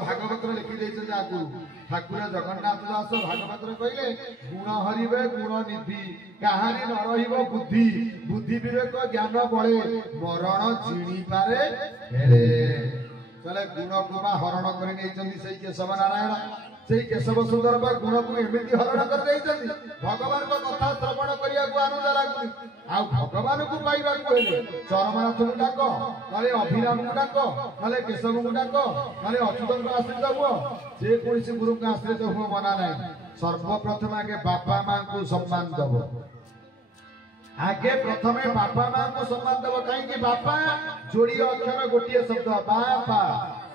भागवत लिखि देइछन आगु ठाकुर जगन्नाथ दास भागवत कहले गुण हरिबे गुण निधि कहानी न रहिबो बुद्धि बुद्धि विवेक ज्ञान बळे मरण चिणी पारे हेरे चले गुण गुमा हरण कर नेइछन सही केशव नारायण से केशव सुंदर गुण को एमती हरण कर देइछन भगवान को कथा श्रवण करिया को आनंद लागु आ भगवान को पाइबा को हेले चरमनाथ को डाको नले अभिराम को डाको नले केशव को डाको नले अच्युत को आश्रित हुओ जे कोइसे गुरु का आश्रित हुओ मना नाही सर्वप्रथम आगे बापा मां को सम्मान दबो आगे प्रथमे बापा मां को सम्मान दबो काई कि बापा जोड़ी अक्षर गोटिए शब्द बापा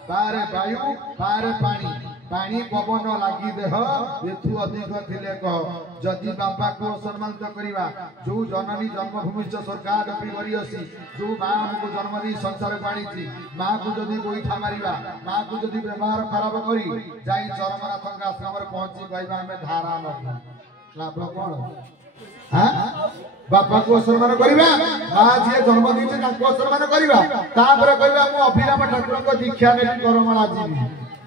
बारे वायु बारे पानी पानी पवन लागी देह एथु अधिक थिले कह जदि बापा को सम्मानित करिवा जो जननी जन्मभूमि सरकार परिवरियसी जो मां को जन्म दी संसार पाणी छी मां को जदि गोइठा मारिवा मां को जदि व्यवहार खराब करी जाई चरमनाथ का आश्रम रे पहुंची गइबा हमें धारा न लाभ कोन हां बापा को सम्मान करिवा मां जे जन्म दी छै ताको सम्मान करिवा तापर कहिबा मु अभिराम ठाकुर को दीक्षा ने करमणा जीवी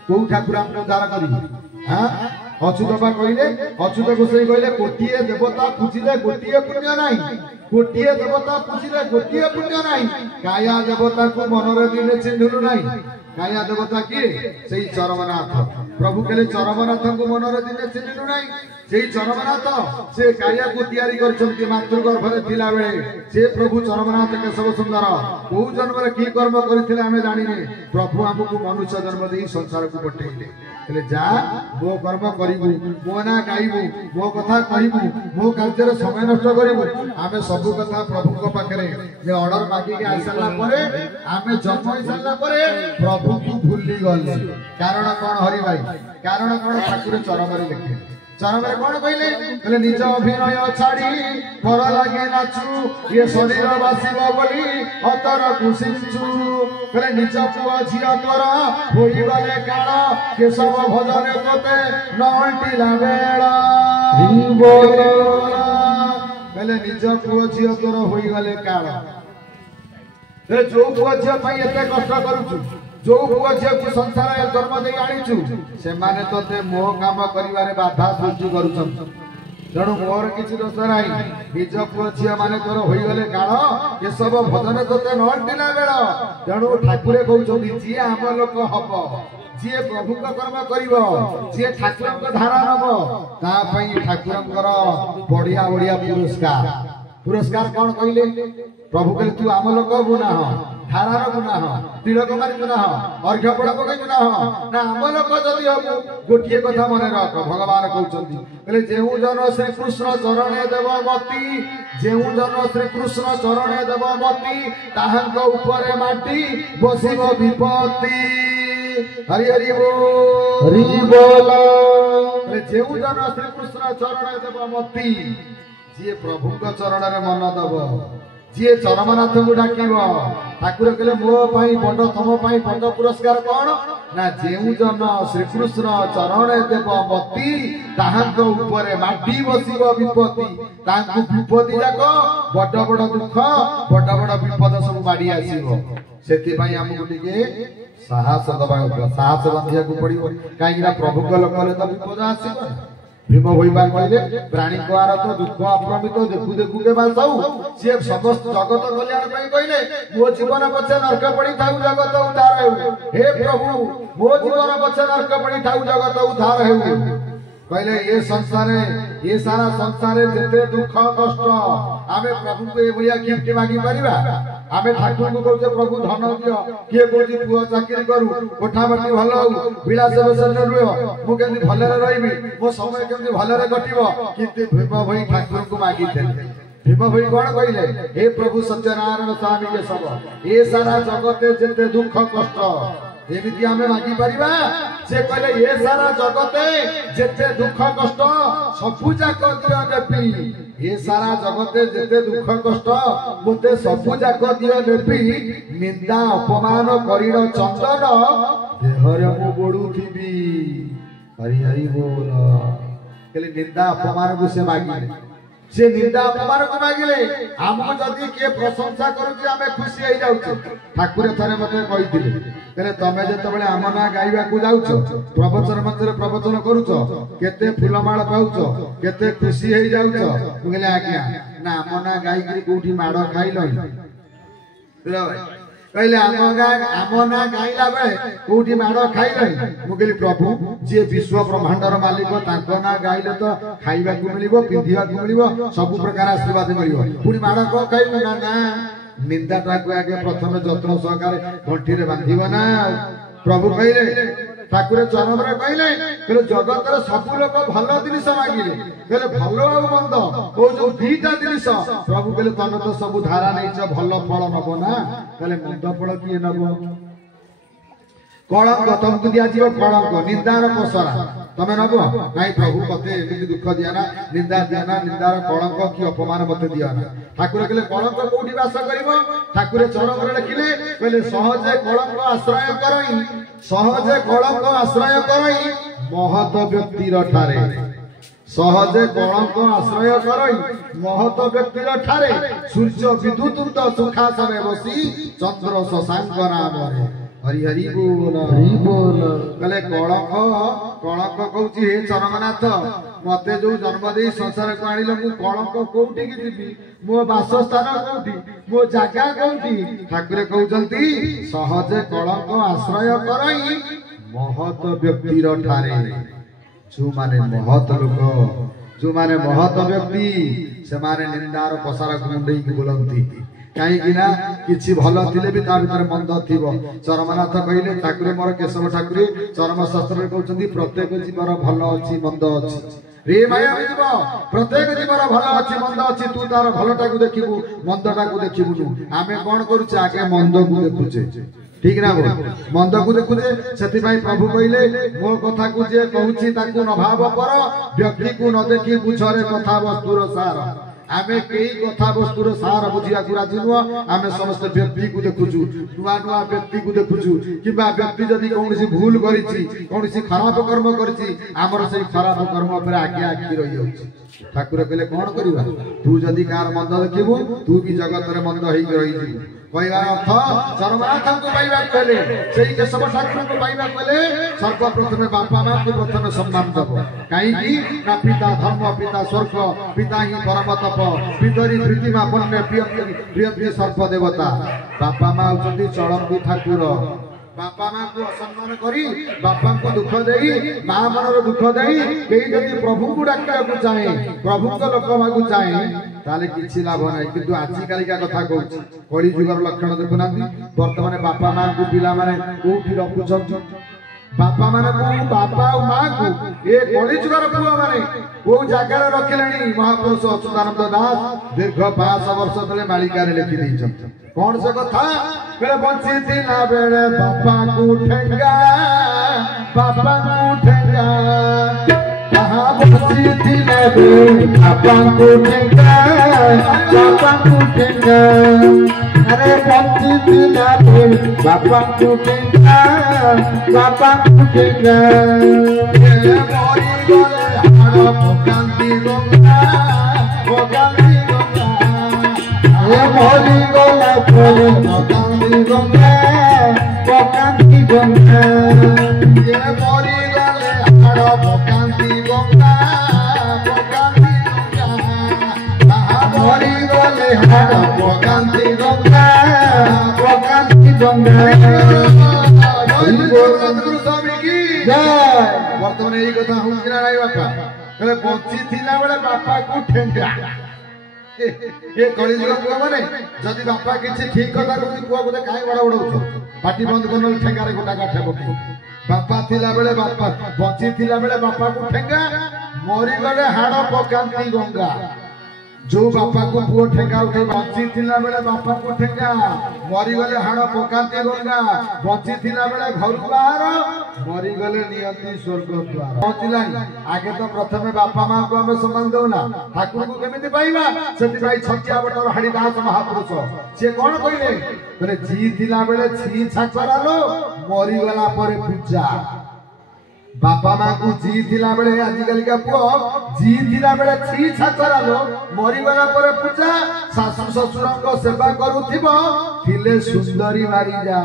को ठाकुर हमने उद्धार करी हां अच्युत बा कहले अच्युत गोसाई कहले कोटिए देवता पूजिले गोटिए पुण्य नाही कोटिए देवता पूजिले गोटिए पुण्य नाही काया देवता को मनरे दिने चिन्हलु नाही काया देवता किए सेई चरमनाथ प्रभु कहले चरमनाथ को मनरे दिने चिन्हलु नाही सेई चरमनाथ से काया को तैयारी करछन्ति मातृ गर्भ रे थिला बेले से प्रभु चरमनाथ केशव सुंदर को जन्म रे की कर्म करिथिले हमें जानिने प्रभु हमको मनुष्य जन्म देई संसार को पठेइले कहले जा मो कर्म करिबु मो ना गाइबु मो कथा कहिबु मो कार्य रे समय नष्ट करिबु आमे सब कथा प्रभु को पाखरे जे ऑर्डर मागी के आइसला परे आमे जन्म आइसला परे प्रभु को भूली गले कारण कोन हरि भाई कारण कोन ठाकुर चरम रे लिखे चरम रे कोन कहले कहले निज अभिनय छाड़ी पर लागे नाचू ये शरीर बासिबो बोली अतर कुसिंचू कहले निज पुआ झिया तोर होई गले काण केशव भजन कोते न उल्टीला बेला बोल कहले निज पुआ झिया तोर होई गले काण ए जो पुआ झिया पई एते कष्ट करूछु जो पुआ झिया को संसार जन्म दे आनिछु से माने तोते मोह काम करिवारे बाधा सृष्टि करूछन तेणु मोर किछि दोष नाही निज पुआ झिया माने तोर होई गले काण केशव भजन तोते न उल्टीला बेला तेणु ठाकुरे कहउछथि जे आम लोक हबो जे प्रभु का कर्म करिवो जे ठाकुर को धारा नबो ता पई ठाकुरंकर बढ़िया बढ़िया पुरस्कार कौन कहले प्रभु कहले तू आम लोक गुना हो धारार गुना हो तिलक मारी गुना हो अर्घ्य पड़ पकई गुना हो ना आम लोक जदि हो गोटिए कथा मन रख भगवान कहउछन्ति कहले जेहु जन श्री कृष्ण चरणे देव मति जेहु जन श्री कृष्ण चरणे देव मति ताहांक ऊपर माटी बसिबो विपत्ति हरि हरि बोल जेहु जन श्री कृष्ण चरणे देव मति जे प्रभु को चरण रे मन दब जे चरमनाथ को डाकिबो ठाकुर कहले मो पई बड़ तम पई बड़ पुरस्कार कोन ना जेउ जन श्री कृष्ण चरण देव मति ताहांक ऊपर माटी बसिबो विपत्ति तांकु विपत्ति जाको बड़ बड़ दुख बड़ बड़ विपद सब माडी आसीबो सेति पई हमकु टिके साहस दबा साहस बंधिया को पड़िबो काईरा प्रभु को लोकले तो विपद आसीबो भीम होइबा कहले प्राणी को आर तो दुख अप्रमित देखु देखु के बासाउ से समस्त जगत कल्याण पई कहले मो जीवन पछे नरक पड़ी थाउ जगत उद्धार हेउ हे प्रभु मो जीवन पछे नरक पड़ी थाउ जगत उद्धार हेउ कहले ये संसार ये सारा संसार जते दुख कष्ट आमे प्रभु को ए भलिया गिफ्ट मागी परिबा आमे ठाकुर को कहते प्रभु धन दियो किए कोजी पुआ चाकरी करू कोठा बाटी भलो विलास बसन रुयो मु केंदी भलरे रहिबी मो समय केंदी भलरे कटिबो किंतु भीम भई ठाकुर को मागी देले भीम भई कोन कहले हे प्रभु सत्यनारायण स्वामी के सब ए सारा जगते जते दुख कष्ट एमिति आमे मागी परिबा से कहले ये सारा जगते जते दुख कष्ट सबु जाक दियो नेपी ये सारा जगते जते दुख कष्ट मोते सबु जाक दियो नेपी निंदा अपमान करिनो चंदन देहरे मु बोडुथिबी हरि हरि बोल कहले निंदा अपमान को से मागी से निंदा अपमान को मागिले हमको जदि किए प्रशंसा करूची आमे खुशी हो जाउछ ठाकुर थरे मते कहिथिले कहले तमे जते बेले आम ना गाइबा को जाउछ प्रवचन मंत्र प्रवचन करूछ केते फुलमाळ पाउछ केते खुशी हो जाउछ कहले आज्ञा ना आम ना गाई करी कोठी माड़ खाइलो कहले आम ना गाइला बेले कोठी माड़ खाइलो मु कहली प्रभु जे विश्व ब्रह्मांडर मालिक तांको ना गाइले तो खाइबा को मिलिबो पिंधिबा को मिलिबो सब प्रकार आशीर्वाद मिलिबो पुनी माड़ को खाइबो ना ना निंदाटा को आगे प्रथम जत्न सहकारे घंटी रे बांधिबो ना प्रभु कहले ठाकुर चरण रे कहले जगत रे सब लोक भलो जिनिस मागिले कहले भलो आ मंद ओ जो दीटा जिनिस प्रभु कहले तने तो सब धारा नैछ भलो फल नबो ना कहले मंद फल किए नबो कलंक तुमको दिया जीव कलंक निंदार पसरा तमे नबो नाई प्रभु मते एमि दुख दियाना निंदा दियाना निंदार कलंक कि अपमान मते दियाना ठाकुर कहले कलंक कोठी वास करिवो ठाकुर चरण रे लिखिले कहले सहजे कलंक आश्रय करई सहजे कलंक आश्रय करई महत व्यक्तिर ठारे सहजे कलंक आश्रय करई महत व्यक्तिर ठारे सूर्य विद्युत सुखासने बसी चंद्र शशांक नामरे हरि हरि बोल कहले कलंक कलंक कहूची हे चरमनाथ मते जो जन्म दे संसार को आनिल मु कलंक कोठी की जीवी मो वासस्थान कोठी मो जागा कोठी ठाकुर कहउचंती सहजे कलंक आश्रय करई महत व्यक्तिर ठारे जो माने महत लोक जो माने महत व्यक्ति से माने निंदार पसार गुंडई की बोलंती कहीं ना किछि भलो थिले भी ता भीतर मंद थिबो चरमनाथ कहिले ठाकुर मोर केशव ठाकुर चरम शास्त्र रे कहउचंती प्रत्येक जीवर भलो अछि मंद अछि रे माया जीव प्रत्येक जीवर भलो अछि मंद अछि तू तार भलोटा को देखिबू मंदटा को देखिबू आमे कोन करूचे आगे मंद को देखुचे ठीक ना बोल मंद को देखुचे सेति भाई प्रभु कहिले मो कथा को जे कहउची ताकू न भाव पर व्यक्ति को न देखि बुझरे कथा वस्तुर सार आमे कई कथा वस्तुर सार बुझिया गुरा दिनुआ आमे समस्त व्यक्ति को देखुचु नुआ नुआ व्यक्ति को देखुचु किबा व्यक्ति जदी कोनसी भूल करिछि कोनसी खराब कर्म करिछि हमर से खराब कर्म पर आगे आखि रहि जाउछि ठाकुर कहले कोन करिवा तू जदी कार मंद देखिबू तू भी जगत रे मंद होई रहि जी कहवा अर्थ चरमनाथ को पाइबा कहले सेही केशव ठाकुर को पाइबा कहले सर्वप्रथम बापा मां को प्रथम सम्मान दबो काई की ना पिता धर्म पिता स्वर्ग पिता ही परम तप पितरी प्रीतिमा पुण्य प्रिय सर्प देवता बापा मां होचंती चरणती ठाकुर बापा मां को असम्मान करी बापा को दुख देई मां मनर दुख देई केई जदी प्रभु को डाकटा को चाहे प्रभु को लोक भागु चाहे ताले किछि लाभ नै किंतु आजि काली का कथा कहूची कली जुगर लक्षण देखुनांती वर्तमान बापा मां को पिला माने कोठी रखुछन बापा माने को बापा और मां को ए कली जुगर पुआ माने को जागा रे रखिलेनी महापुरुष अच्युतानंद दास दीर्घ 5 वर्ष तले मालिका रे लिखि दैछन कौन से कथा बेले बंची थिला बेले बापा को ठेंगा बापा को ठेंगा कहां बंची थिला बेले बापा को ठेंगा बापा को ठेंगा अरे बंची थिला बेले बापा को ठेंगा बापा को ठेंगा ये मोरी गले हाड़ पकांती गंगा पकांती ये मोरी गला कोले पकांती गंगा पकांती गंगा ये मोरी गले हाड़ पकांती गंगा पकांती गंगा कहा मोरी गले हाड़ पकांती गंगा पकांती गंगा गुरु स्वामी की जय वर्तमान यही कथा होउछि ना नाई बापा कहले बंची थिला बेले बापा को ठेंगा ये कली जुग पुआ माने जदी बापा किछि ठीक कथा कहछि पुआ को काहे बड़ बड़ौछ पाटी बंद करनल ठेंगा रे गोटा काठे पकी बापा थिला बेले बापा बंची थिला बेले बापा को ठेंगा मरी गले हाड़ पकांती गंगा जो बापा को पुओ ठेंगा उठे बंची थिला बेले बापा को ठेंगा मरी गले हाड़ पकांती गंगा बंची थिला बेले घर बाहर मरी गले नियति स्वर्ग द्वार पहुंचला आगे तो प्रथमे बापा मां को हम सम्मान देउना ठाकुर को केमिति पाइबा सेति भाई छकिया बटर हरिदास महापुरुष से कोन कइले तने जी थिला बेले छी छाकरालो मरी गला परे पूजा बापा माँ को जी थिला बेले आजिकल का पुओ जी थिला बेले छी छाकरालो मरिगला पर पूजा सासु ससुरଙ୍କ सेवा करूथिबो थिले सुंदरी मारी जा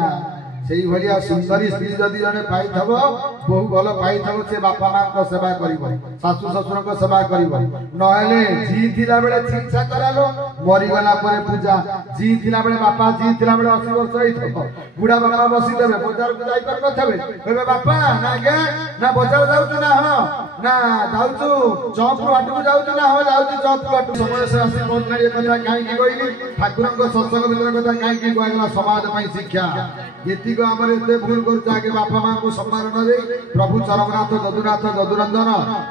सेई भलिया सुंदरी स्त्री जदि जने पाइथबो बहु भल पाइथबो से बापा माँ को सेवा करिवो सासु ससुरଙ୍କ सेवा करिवो नहेले जी थिला बेले छी छाकरालो मरिगला पर पूजा जी थिला बेले बापा जी थिला बेले 80 वर्ष होइथबो बुढ़ा बापा बसी देबे बाजार को जाई पर नथबे कहबे बापा ना गे ना बाजार जाउछु ना हो ना जाउछु चौक बाटू जाउछु ना हो जाउछु चौक बाटू समय से आसी पहुंचना ये कथा काई की कहली ठाकुरଙ୍କ सत्संग भितर कथा काई की कहला समाज पई शिक्षा यति को हमर एते भूल कर जाके बापा मां को सम्मान न दे प्रभु चरमनाथ जदुरंजन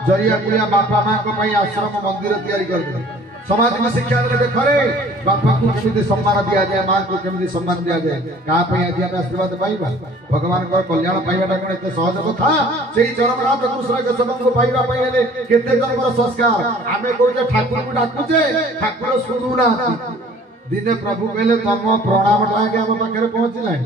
जरिया कुलिया बापा मां को पई आश्रम मंदिर तैयारी कर दे समाज में शिक्षा दे खरे बापा को केमिति सम्मान दिया जाए मां को केमिति सम्मान दिया जाए का पई आज हम आशीर्वाद पाइबा भगवान को कल्याण पाइबाटा कोन एते सहज कथा सेही चरमनाथ कृष्ण के सबन को पाइबा पई हेले केते जन्मर संस्कार आमे कोजे ठाकुर को डाकुजे ठाकुर सुनुना दिने प्रभु कहले तम प्रणाम टाके हम पाखरे पहुंचला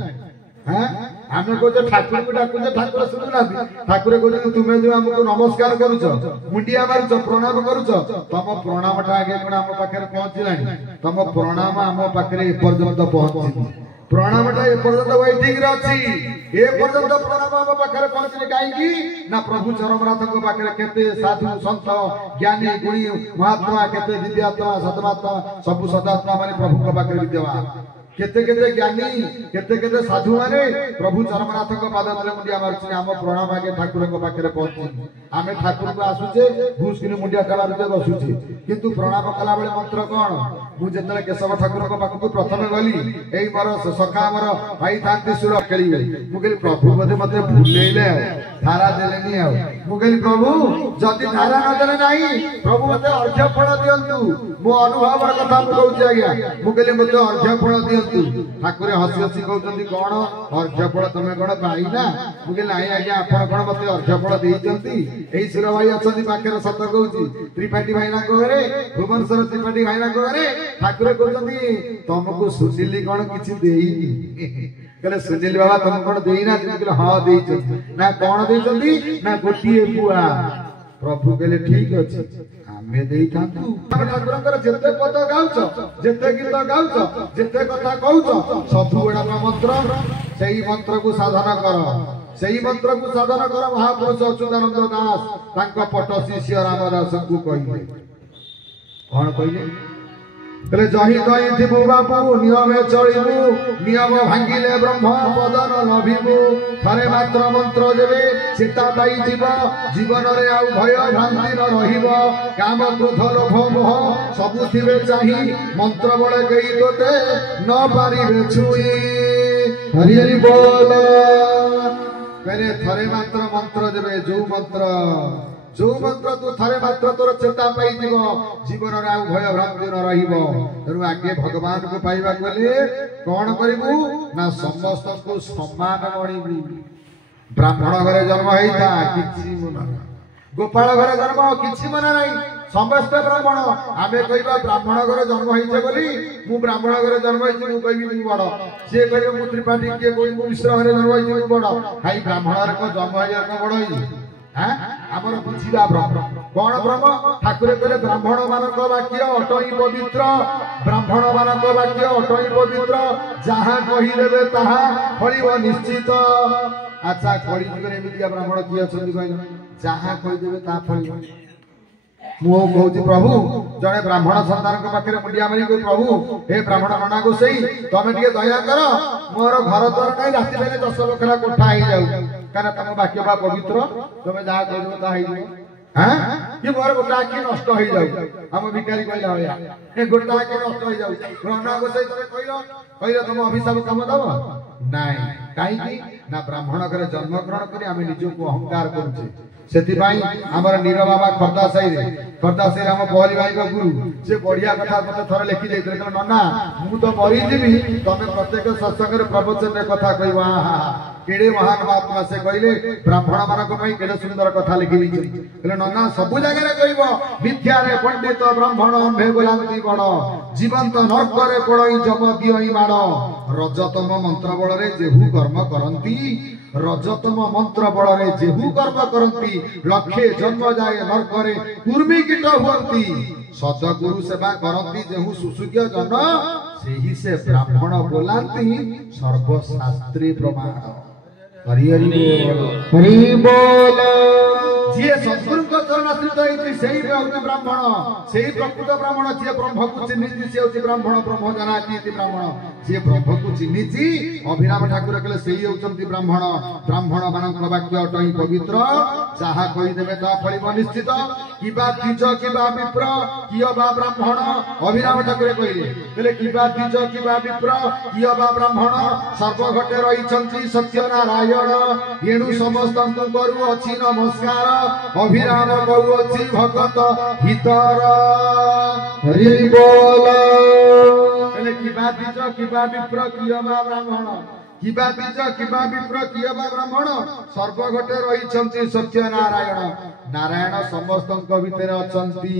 हैं हमें को ठाकुर को डाकुजे ठाकुर सुनुना ठाकुर को तुमे जो हमको नमस्कार करूछ मुंडिया मारुछ प्रणाम करूछ तम प्रणाम टाके कोन हम पाखरे पहुंचला तम प्रणाम हम पाखरे पर्यंत पहुंची प्रणाम टा ए पर्यंत वेटिंग रे अछि ए पर्यंत प्रणाम हम पाखरे पहुंचले काई की ना प्रभु चरमनाथ को पाखरे केते साधु संत ज्ञानी गुणी महात्मा केते दिव्यात्मा सतमात्मा सब सदात्मा माने प्रभु को पाखरे विद्यमान केते केते ज्ञानी केते केते साधु माने प्रभु चरमनाथ को पाद तले मुंडिया मारछि हम प्रणाम आगे ठाकुर को पाखरे पहुंची आमे ठाकुर को आसुचे घुस किने मुंडिया टाबारुचे बसुचे किंतु प्रणाम कला बेले मंत्र कोन मु जेतले केशव ठाकुर को पाखु प्रथम गली एई मोर सखा मोर भाई थांती सुर खेलिबे मु कहली प्रभु बदे मते भूलेले धारा देलेनी आ मु कहली प्रभु जति धारा न देले नाही प्रभु मते अर्घ्य फळ दियंतु मो अनुभव कथा मु कहउछि आज्ञा मु कहली मते अर्घ्य फळ दियंतु ठाकुर हसी हसी कहउछंती कोन अर्घ्य फळ तमे कोन पाइना मु कहली नाही आज्ञा आपण कोन मते अर्घ्य फळ देइचंती एई सुर भाई अछंती पाखरे सत कहउछि त्रिपाठी भाईना को घरे भुवनेश्वर त्रिपाठी भाईना को घरे ठाकुर कहउछंती तमको सुनिली कोन किछि देइनी कहले सुनिल बाबा तुम कोन देइना कहले हां देइछंती ना कोन देइछंती ना गोटिए पुआ प्रभु कहले ठीक अछि आमे देई थांतु ठाकुरकर जेते पद गाउछ जेते गीत गाउछ जेते कथा कहउछ सब गुणा मंत्र सेही मंत्र को साधना कर सेही मंत्र को साधना कर महापुरुष अच्युतानंद दास तांको पट शिष्य रामदास को कहिले कोन कहिले कहले जही दही थिबु बाबू नियमे चलिबु नियम भांगिले ब्रह्म पदन लभिबु थरे मात्र मंत्र जेबे सीता पाई जीव जीवन रे आ भय भ्रांति न रहिबो काम क्रोध लोभ मोह सब थिबे चाहि मंत्र बळे गई तोते न पारिबे छुई हरि हरि बोल कहले थरे मात्र मंत्र जेबे जो मंत्र तू थरे मात्र तोर चेता पाई जीव जीवन रे आ भय भ्रांति न रहिबो तेनु आगे भगवान को पाइबा गले कोन करिबु ना समस्त को सम्मान गणिबु ब्राह्मण घरे जन्म हेता किछि मन गोपाल घरे जन्म किछि मन नाही समस्त ब्राह्मण आमे कहिबा ब्राह्मण घरे जन्म हेइछे बोली मु ब्राह्मण घरे जन्म हेइछि मु कहिबि तू बड़ से कहिबो मु त्रिपाठी के कोइ मु मिश्र घरे जन्म हेइछि मु बड़ हाई ब्राह्मण रे को जन्म हेइया को बड़ हेइछि हैं हमर बुझिबा ब्रह्म कोन ब्रह्म ठाकुर कहले ब्राह्मण मानक वाक्य अटई पवित्र ब्राह्मण मानक वाक्य अटई पवित्र जहां कहि देबे ताहा फलिबो निश्चित अच्छा कଳି जुगरे एमितिया ब्राह्मण की अछंती कहले जहां कहि देबे ता फलिबो मु कहउछि प्रभु जने ब्राह्मण संतान के पाखरे मुंडिया मारी को प्रभु हे ब्राह्मण मना को सही तमे ଟିକେ दया कर मोर घर द्वार नै राति बेले 10 लखरा कोठा आइ जाउ काना तम वाक्य बा पवित्र तमे जा कहबो ता आइ जाउ हैं कि मोर गोटा की नष्ट होई जाउ हम भिखारी कहला होया ए गोटा की नष्ट होई जाउ ब्राह्मण को सही तमे कहिलो तम अभिशाप काम दब नाही काई की ना ब्राह्मण करे जन्म ग्रहण करी आमे निजो को अहंकार करूछे सेति भाई हमर नीर बाबा खर्दा साई हम पहली भाई को गुरु से बढ़िया कथा मते थरे लिखि देइतले कहले नन्ना मु तो मरि जिबी तमे प्रत्येक सत्संग रे प्रवचन रे कथा कहबा केडे महान महात्मा से कहले ब्राह्मण मानक पई केडे सुंदर कथा लिखि ली कहले नन्ना सब जगह रे कहबो विद्या रे पंडित ब्राह्मण भे बोलांती बड़ जीवंत नरक रे पड़ई जम दियई माड़ रजतम मंत्र बळ रे जेहु कर्म करंती रजतम मंत्र बल जेहू कर्म करती लक्षे जन्म जाए नरकरे कुर्मी कीट हुअंती सदगुरु सेवा करती जेहू सुसुज्ञ जन सेही से ब्राह्मण बोलांती सर्वशास्त्री प्रमाण। हरि हरि बोल। जी सद्गुरु चरणाश्रित होती से ब्राह्मण से प्रकृत ब्राह्मण जी ब्रह्म को चिन्हित से होती ब्राह्मण ब्रह्म जानाती ब्राह्मण जी ब्रह्म को चिन्हित अभिराम ठाकुर कहले से होती ब्राह्मण ब्राह्मण मान वाक्य अटई पवित्र जहा कहीदेवे ता फलिब निश्चित किबा द्विज किबा विप्र किय बा ब्राह्मण अभिराम ठाकुर कहले किबा द्विज किबा विप्र किय बा ब्राह्मण सर्वघटे रही सत्यनारायण एणु समस्त करू अछि नमस्कार अभिराम कहुअछि भगत हितर। हरि बोल। कहले किबा द्विज किबा विप्र किय बा ब्राह्मण किबा द्विज किबा विप्र किय बा ब्राह्मण सर्वघटे रही सत्यनारायण नारायण समस्त भितर अछंती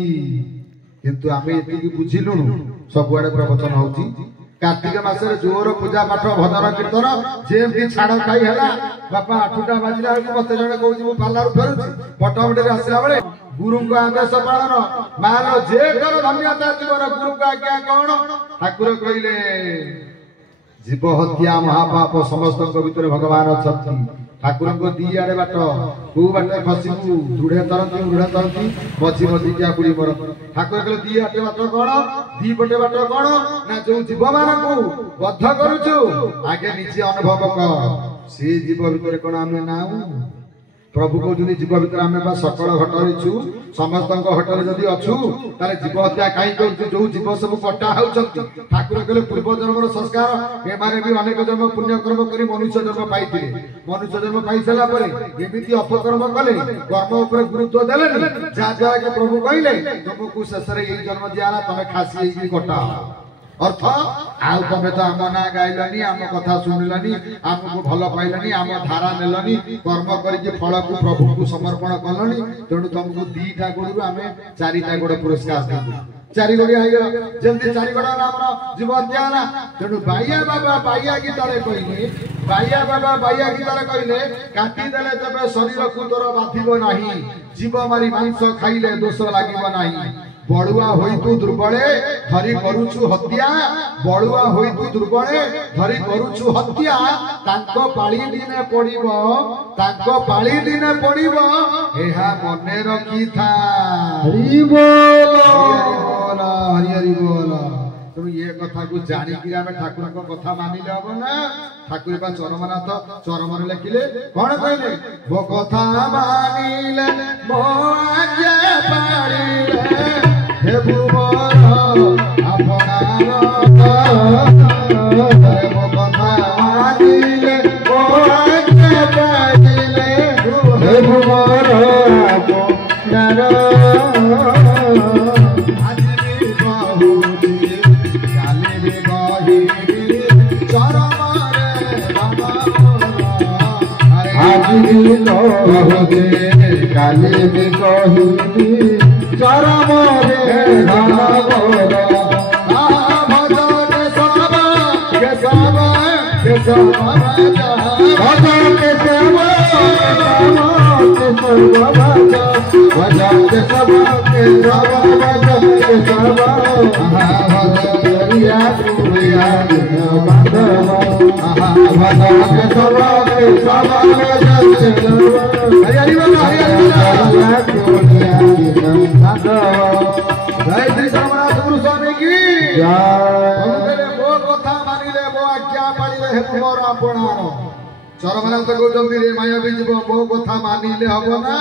किंतु आमे एतिकी बुझिलुनु सबुआडे प्रवचन होउची कार्तिक मासरे जोर पूजा पाठ भजन कीर्तन जेमती छाड़ खाई हैला बापा 8टा बाजिला मते जणे कहउची मु पालारु फेरुची पटमडे आसला बेले गुरु को आदेश पालन मान जे कर धन्यता जीवन गुरु को आज्ञा कौन ठाकुर कहले जीव हत्या महापाप समस्त भितर भगवान अछंती ठाकुर को दी आड़े बाट को बाटे फसिबू दृढ़ तरंती मझी मझी क्या बुड़ी मर ठाकुर कहले दी आटे बाट कौन दी पटे बाट कौन ना जो जीव मान को बद्ध करूछु आगे निजे अनुभव कर से जीव भितर कोन आमे नाउ प्रभु को जदि जीव भितर आमे बा सकल घटरिछु समस्त घटरे जदि अछु ताले जीव हत्या काई करछु जो जीव सब कटा होउछंती ठाकुर कहले पूर्व जन्मर संस्कार ए माने भी अनेक जन्म पुण्य कर्म करी मनुष्य जन्म पाइथिले मनुष्य जन्म पाइ सला परे एमिति अपकर्म कले कर्म ऊपर गुरुत्व देले जा जा के प्रभु कहले तुमको शेषरे एई जन्म दियाला तमे खासी एई कटा अर्थ आउ तमे तो आम ना गाइलानी आम कथा सुनिलानी आमको भल पाइलानी आम धारा नेलानी कर्म करके फल को प्रभु को समर्पण कलनी तेणु तुमको 2टा गोड़ आमे 4टा गोड़ पुरस्कार देबू 4 गोड़िया हेगला जल्दी 4 गोड़ नाम जीवन दियाला तेणु बाइया बाबा बाइया गीतारे कहले बाइया बाबा बाइया गीतारे कहले काटी देले तबे शरीर को तोर बाधिबो नाही जीव मारी मांस खाइले दोष लागिबो नाही बड़ुआ होई तू दुर्बले धरी करूछु हत्या बड़ुआ होई तू दुर्बले धरी करूछु हत्या तांको पाळी दिने पड़िबो एहा मने रखी था। हरि बोल हरि हरि बोल। तुम ये कथा को जानी कि आमे ठाकुर को कथा मानिले हबो ना ठाकुर बा चरमनाथ चरमरे लेखिले कोन कहले मो कथा मानिले मो आज्ञा पाळिले हे भुवर आपनार मो कथा मानिले मो आज्ञा पाळिले हे भुवर आपनार काली भी कही चरम रे धन बोल भजन सब केशव केशव भजन केशव भजन केशव केशव भजन केशव भजन सूर्या बांधव भजन केशव केशव भजन जय श्री सोमनाथ गुरु स्वामी की जय। मो कथा मानिले मो आज्ञा पाळिले हे मोर आपणार चरमनाथ कहउछंती रे माया भी जीव मो कथा मानिले हबो ना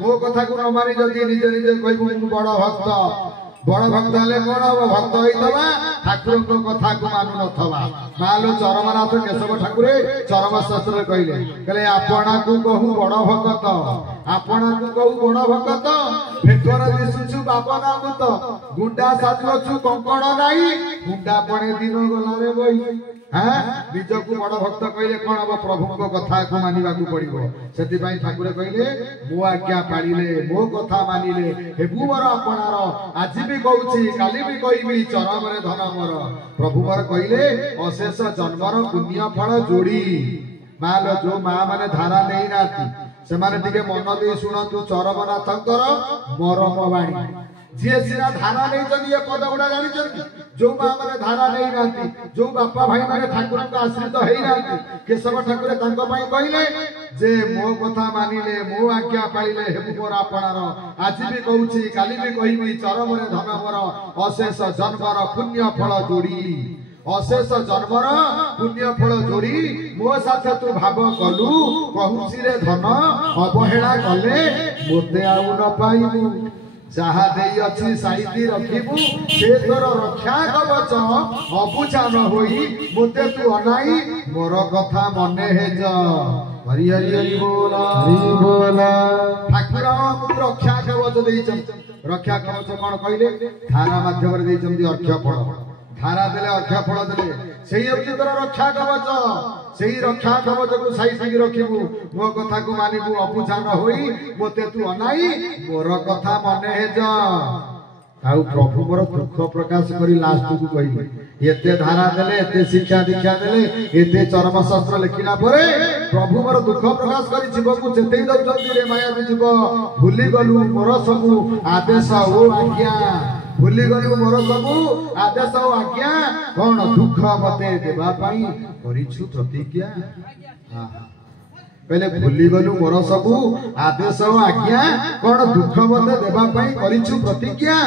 मो कथा को न मानि जदी निजे निजे कहबो मु बड़ भक्त हेले कोन हम भक्त होइतबा ठाकुर को कथा को मानु नथबा मालो चरमनाथ केशव ठाकुर चरम शास्त्र कहले आपणा को कहू बड़ भक्त आपणा को कहू बड़ भक्त फेकर दिसुछु बापना मुत गुंडा साजुछु कंकण नाही गुंडा पणे दिन गला रे बई हां निज को बड़ भक्त कहले कोन हम प्रभु को कथा को मानिबा को पड़िबो सेति पई ठाकुर कहले मो आज्ञा पाळिले मो कथा मानिले हेबु मोर आपणार आज भी कहूची काली भी कहबी चरम रे धन मोर प्रभु मोर कहले अशेष जन्मर पुण्य फल जोड़ी मालो जो माँ माने धारा नहीं नाती से माने टिके मन दे शुणु चरमनाथंकर मरम बाणी जी सीना धारा नहीं चली ये पद गुड़ा जानी जो माँ माने धारा नहीं नाती जो बापा भाई माने ठाकुर को आश्रित है नाती केशव ठाकुर तांको पाई कहले जे मो कथा मानिले मो आज्ञा पाइले हेबु मोर आपणार आज भी कहूची काली भी कहिबी चरमरे धन मोर अशेष जन्मर पुण्य फल जोड़ी अशेष जन्मर पुण्य फल जोड़ी मो साथ तू भाव कलु कहूची रे धन अवहेला कले मोते आउ न पाइबु जहा देई अछि साइती रखिबु से तोर रक्षा कवच अबुझा न होई मोते तू अनाई मोर कथा मने हे ज हरि हरि हरि बोल ठाकुर रक्षा कवच देइछन रक्षा कवच कोन कहले धारा माध्यम रे देइछन अर्घ्य फल धारा देले अर्घ्य फल देले सेही होछि तोर रक्षा कवच सेही रक्षा कवच को साइती रखिबु मो कथा को मानिबु अबुझा न होई मोते तू अनाई मोर कथा मने हे ज आउ प्रभु मोर दुख प्रकाश करी लास्ट को कहि एते धारा देले एते शिक्षा दीक्षा देले एते चरम शास्त्र लिखिला परे प्रभु मोर दुख प्रकाश करी जीव को जेते दउचंती रे माया जीव भूली गलु मोर सबु आदेश ओ आज्ञा भूली गलु मोर सबु आदेश ओ आज्ञा कोन दुख मते देबा पई करिछु प्रतिज्ञा हां पहले भूली गलु मोर सबु आदेश ओ आज्ञा कोन दुख मते देबा पई करिछु प्रतिज्ञा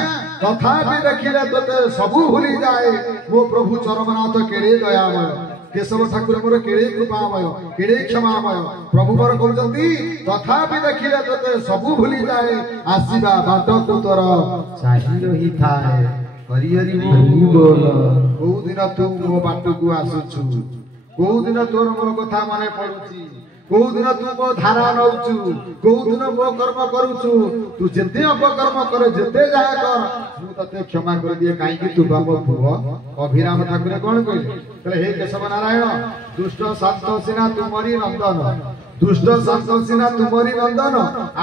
तथापि देखिले तते सबु भूली जाए मो प्रभु चरमनाथ केड़े दयामय केशव ठाकुर मोर केड़े कृपामय केड़े क्षमामय प्रभु मोर कहउचंती तथापि देखिले तते सबु भूली जाए आसीबा बाट को तोर चाहि रही थाए हरि हरि बोल को दिन तू मो बाट को आसुछु को दिन तोर मोर कथा माने पडुची को दिन तू मो धारा नउचु को दिन मो कर्म करूचु तू जेते अपकर्म करे जेते जाय कर मु तते क्षमा कर दिए काई कि तू बाबा पुओ अभिराम ठाकुर कोन कहले कहले हे केशव नारायण दुष्ट शांत सेना तुमरी नंदन दुष्ट शांत सेना तुमरी नंदन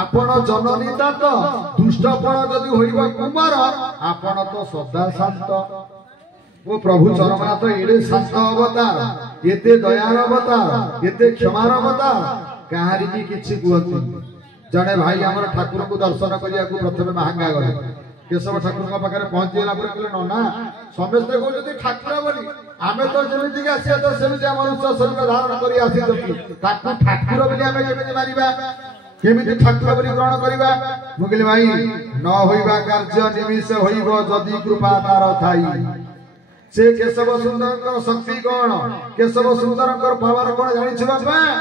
आपण जननी तात दुष्टपण जदि होइबा कुमार आपण तो सदा शांत वो प्रभु चरमनाथ एडे शांत अवतार एते दयार अवतार एते क्षमार अवतार कहारी की किछि कहती जने भाई हमर ठाकुर को दर्शन करिया को प्रथमे महांगा गले केशव ठाकुर का पाखरे पहुंची गेला पर कहले नना समस्त को जदि ठाकुर बोली आमे तो जेमिति के आसी तो सेमिति हमर उच्च शरीर धारण करी आसी तो ताकू ठाकुर बोली आमे केमिति मारिबा केमिति ठाकुर बोली ग्रहण करिबा मु कहले भाई न होइबा कार्य निमिष होइबो जदि कृपा तार थाई से केशव सुंदर शक्ति कौन केशव सुंदर पावर कौन जानी बापा।